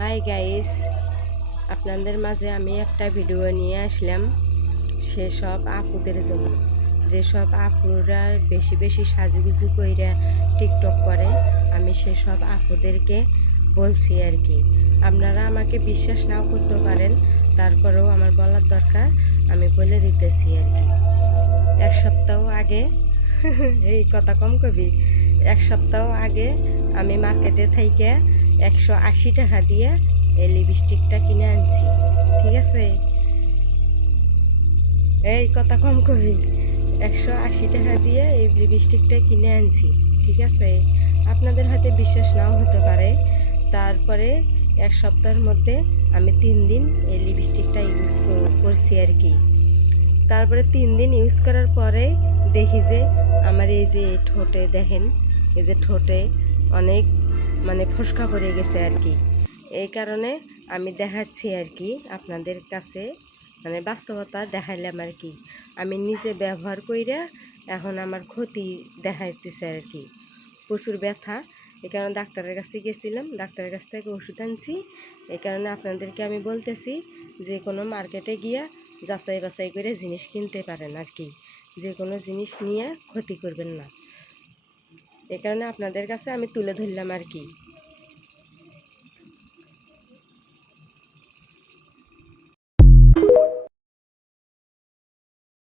Hi guys, আপনাদের মাঝে আমি একটা ভিডিও নিয়ে আসলাম সেসব আপুদের জন্য। যেসব আপুরা বেশি বেশি সাজুগুজু কইরা টিকটক করে, আমি সেসব আপুদেরকে বলছি আর কি। আপনারা আমাকে বিশ্বাস নাও করতে পারেন, তারপরেও আমার বলার দরকার, আমি বলে দিতেছি আর কি। এক সপ্তাহ আগে এই কথা কম কবি, এক সপ্তাহ আগে আমি মার্কেটে থেকে 180 টাকা দিয়ে এই লিপস্টিকটা কিনে আনছি। ঠিক আছে, এই কথা কম কবি, 180 টাকা দিয়ে এই লিপস্টিকটা কিনে আনছি। ঠিক আছে, আপনাদের হয়তো বিশ্বাস নাও হতে পারে। তারপরে এক সপ্তাহের মধ্যে আমি 3 দিন এই লিপস্টিকটা ইউজ করছি আর কি। তারপরে 3 দিন ইউজ করার পরে দেখি যে আমার এই যে ঠোঁটে দেখেন, এই যে ঠোঁটে অনেক ফোসকা পড়ে গেছে আর কি। এই কারণে আমি দেখাচ্ছি আর কি আপনাদের কাছে, বাস্তবতা দেখাইলাম আর কি। আমি নিজে ব্যবহার কইরা এখন আমার ক্ষতি দেখাইতেছে আর কি, প্রচুর ব্যথা। এই কারণে ডাক্তারের কাছে গেছিলাম, ডাক্তারের কাছ থেকে ওষুধ আনছি। এই কারণে আপনাদেরকে আমি বলতেছি যে কোনো মার্কেটে গিয়া যাচাই বাছাই করে জিনিস কিনতে পারেন আর কি। যে কোনো জিনিস নিয়ে ক্ষতি করবেন না, এই কারণে আপনাদের কাছে আমি তুলে ধরলাম আর কি।